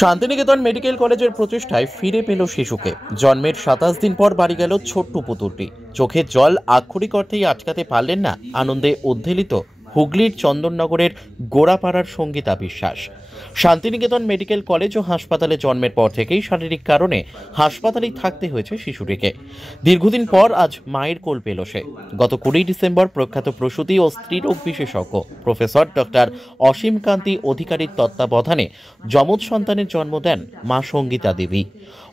Santiniketan medical কলেজের প্রচেষ্টায় ফিরে পেল শিশুকে। জন্মের 27 দিন পর বাড়ি গেল ছোট্ট পুতুলটি। চোখের জল আক্ষরিক অর্থেই আটকাতে পারলেন না আনন্দে উদ্বেলিত হুগলির চন্দননগরের গোড়াপাড়ার সঙ্গীতা বিশ্বাস। শান্তিনিকেতন মেডিকেল কলেজ ও হাসপাতালে জন্মের পর থেকেই শারীরিক কারণে হাসপাতালেই থাকতে হয়েছে শিশুটিকে। দীর্ঘদিন পর আজ মায়ের কোল পেল সে। গত 20 ডিসেম্বর প্রখ্যাত প্রসূতি ও স্ত্রীরোগ বিশেষজ্ঞ প্রফেসর ডক্টর অসীম কান্তি অধিকারীর তত্ত্বাবধানে যমজ সন্তানের জন্ম দেন মা সঙ্গীতা দেবী।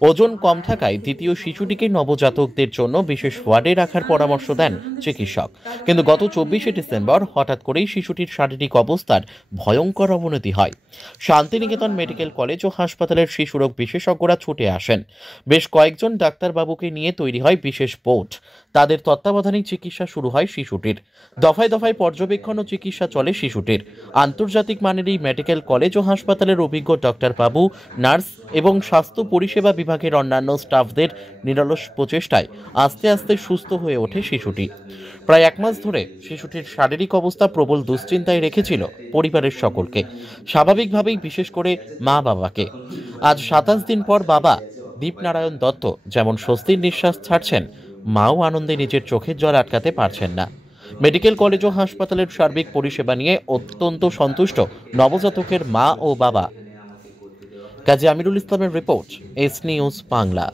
ওজন কম থাকায় দ্বিতীয় শিশুটিকে নবজাতকদের জন্য বিশেষ ওয়ার্ডে রাখার পরামর্শ দেন চিকিৎসক। কিন্তু গত 24 ডিসেম্বর হঠাৎ করেই শিশুটির শারীরিক অবস্থার ভয়ঙ্কর অবনতি হয়। শান্তিনিকেতন মেডিকেল কলেজ ও হাসপাতালের শিশুরোগ বিশেষজ্ঞরা ছুটে আসেন। বেশ কয়েকজন ডাক্তারবাবুকে নিয়ে তৈরি হয় বিশেষ বোর্ড। তাদের তত্ত্বাবধানেই চিকিৎসা শুরু হয় শিশুটির। দফায় দফায় পর্যবেক্ষণ ও চিকিৎসা চলে শিশুটির। আন্তর্জাতিক মানের এই মেডিকেল কলেজ ও হাসপাতালের অভিজ্ঞ ডাক্তারবাবু, নার্স এবং স্বাস্থ্য পরিষেবা বিভাগের অন্যান্য স্টাফদের নিরলস প্রচেষ্টায় আস্তে আস্তে সুস্থ হয়ে ওঠে শিশুটি। প্রায় 1 মাস ধরে শিশুটির শারীরিক অবস্থা প্রবল দুশ্চিন্তায় রেখেছিল পরিবারের সকলকে, স্বাভাবিকভাবেই বিশেষ করে মা বাবাকে। আজ 27 দিন পর বাবা দীপনারায়ণ দত্ত যেমন স্বস্তির নিঃশ্বাস ছাড়ছেন, মাও আনন্দে নিজের চোখের জল আটকাতে পারছেন না। মেডিকেল কলেজ ও হাসপাতালের সার্বিক পরিষেবা নিয়ে অত্যন্ত সন্তুষ্ট নবজাতকের মা ও বাবা। কাজী আমিরুল ইসলামের রিপোর্ট, এস নিউজ বাংলা।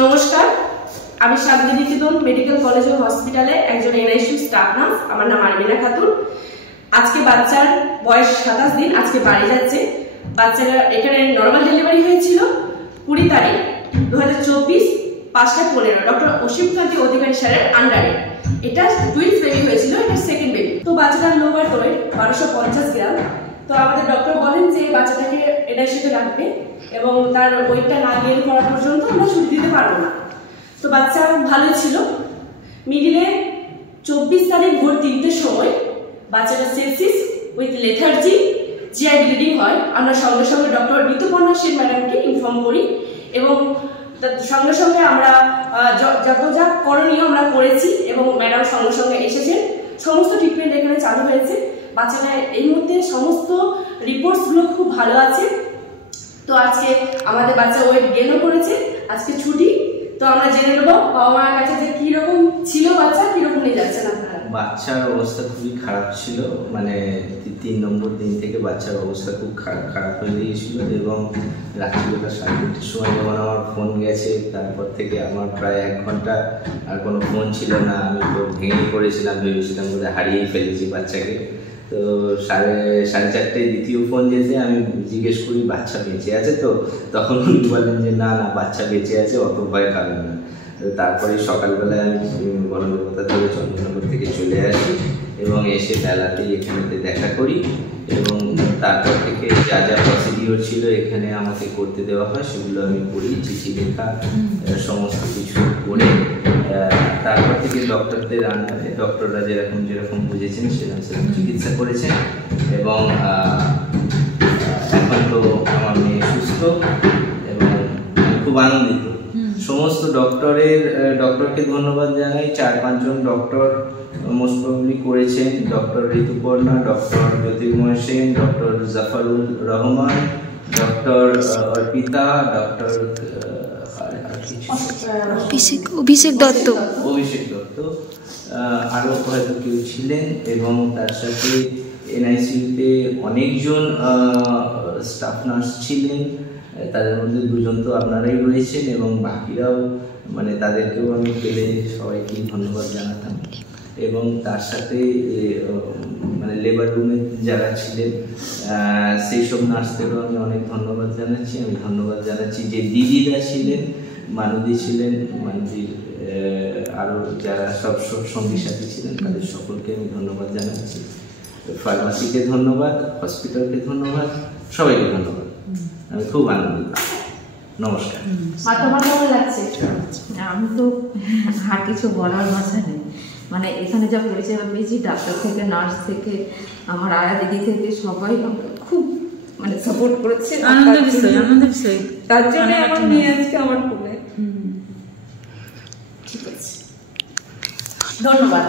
নমস্কার, আমি শান্তিনিকেতন মেডিকেল কলেজ ও হসপিটালে একজন এনআইসিইউ স্টাফ নার্স। আমার নাম আরমিনা খাতুন। আজকে বাচ্চার বয়স 27 দিন, আজকে বাড়ি যাচ্ছে। বাচ্চারা এখানে নর্মাল ডেলিভারি হয়েছিল 20 তারিখ 2024 5টা 15 ডক্টর অসীম কান্তি অধিকারী স্যারের আন্ডারে। এটা টুইন্স বেবি হয়েছিল, এটা সেকেন্ড বেবি। তো বাচ্চাটার লোভার ওয়েট 1250 গ্রাম। তো আমাদের ডক্টর বলেন যে বাচ্চাটাকে এনআইসিইউতে রাখবে এবং তার ওয়েটটা না গেইন করা পর্যন্ত আমরা ছুটি দিতে পারবো না। তো বাচ্চা ভালো ছিল। মিডিলে 24 তারিখ ভোর 3টের সময় বাচ্চাটা sepsis with lethargy, GI bleeding হয়। আমরা সঙ্গে সঙ্গে ডক্টর ঋতুপর্ণা সেন ম্যাডামকে ইনফর্ম করি এবং সঙ্গে সঙ্গে আমরা যত যা করণীয় আমরা করেছি এবং ম্যাডাম সঙ্গে সঙ্গে এসেছেন। সমস্ত ট্রিটমেন্ট এখানে চালু হয়েছে। বাচ্চাটা এই মুহূর্তে সমস্ত রিপোর্টসগুলো খুব ভালো আছে। তো আজকে আমাদের বাচ্চা ওয়েট গেইনও করেছে। আজকে ছুটি। তো আমরা জেনে নেব বাবা মার কাছে যে কিরকম ছিল বাচ্চা, কিরকম নিয়ে যাচ্ছেন আপনারা। বাচ্চার অবস্থা খুবই খারাপ ছিল, মানে 3 নম্বর দিন থেকে বাচ্চার অবস্থা খুব খারাপ হয়ে গিয়েছিল এবং রাত্রিবেলা 2:30টার সময় যখন আমার ফোন গেছে, তারপর থেকে আমার প্রায় 1 ঘন্টা আর কোনো ফোন ছিল না। আমি তো ভেঙে পড়েছিলাম, ভেবেছিলাম বোধহয় হারিয়েই ফেলেছি বাচ্চাকে। তো 4:30টায় দ্বিতীয় ফোন যেতে আমি জিজ্ঞেস করি বাচ্চা বেঁচে আছে তো, তখন উনি বললেন যে না না বাচ্চা বেঁচে আছে, অত ভয় খাবেন না। তারপরে সকালবেলায় আমি গণদেবতা ধরে চন্দননগর থেকে চলে আসি এবং এসে বেলাতেই এখানেতে দেখা করি এবং তারপর থেকে যা যা প্রসিডিওর ছিল এখানে আমাকে করতে দেওয়া হয় সেগুলো আমি করি, চিঠি লেখা সমস্ত কিছু করে তারপর থেকে ডক্টরদের আন্ডারে ডক্টররা যেরকম বুঝেছেন সেরকম চিকিৎসা করেছেন এবং এখন তো আমার মেয়ে সুস্থ এবং আমি খুব আনন্দিত। সমস্ত ডক্টরকে ধন্যবাদ জানাই। 4-5 জন ডক্টর মোস্ট প্রবলি করেছেন। Doctor Rituparna, doctor Jyotirmoy Sen, doctor Jafrul Rahman, doctor Arpita, doctor Abhishek Dutta, আরও হয়তো কেউ ছিলেন এবং তার সাথে এনআইসিইউতে অনেকজন স্টাফ নার্স ছিলেন। তাদের মধ্যে 2 জন তো আপনারাই রয়েছেন এবং বাকিরাও, মানে তাদেরকেও আমি পেলে সবাইকে ধন্যবাদ জানাতাম। এবং তার সাথে মানে লেবার রুমে যারা ছিলেন সেই সব নার্সদেরও আমি অনেক ধন্যবাদ জানাচ্ছি। আমি ধন্যবাদ জানাচ্ছি যে দিদিরা ছিলেন, মানবী ছিলেন, মানবীর আরও যারা সব সঙ্গী সাথী ছিলেন তাদের সকলকে আমি ধন্যবাদ জানাচ্ছি। ফার্মাসিকে ধন্যবাদ, হসপিটালকে ধন্যবাদ, সবাইকে ধন্যবাদ। আমি খুব আনন্দিত। নমস্কার। আমি তো আর কিছু বলার ভাষা নেই। মানে এখানে যা পরিষেবা পেয়েছি ডাক্তার থেকে, নার্স থেকে, আমার আয়া দিদি থেকে সবাই খুব মানে সাপোর্ট করেছে। আনন্দের বিষয় তার জন্য আমার নিয়ে আজকে আমার কোলে। ঠিক আছে, ধন্যবাদ।